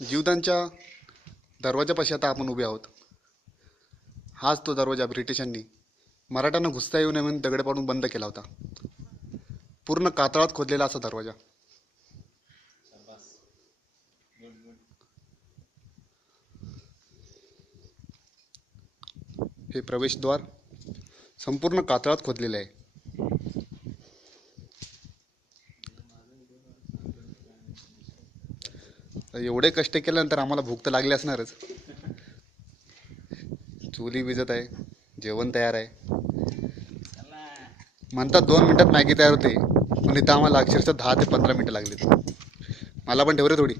जीवदानच्या दरवाजापाशी आता आपण उभे आहोत. हाच तो दरवाजा ब्रिटिशांनी मराठ्यांना घुसता येऊ नये म्हणून दगड पाडून बंद केला होता. पूर्ण कातळात खोदलेला असा दरवाजा. हे प्रवेशद्वार संपूर्ण कातळात खोदलेले आहे. एवढे कष्ट केल्यानंतर आम्हाला भूक तर लागली असणारच. चुली विजत आहे, जेवण तयार आहे. म्हणतात 2 मिनिटात मॅगी तयार होते, पण इथं आम्हाला अक्षरशः 10 ते 15 मिनिटं लागलीत. मला पण ठेव रे थोडी.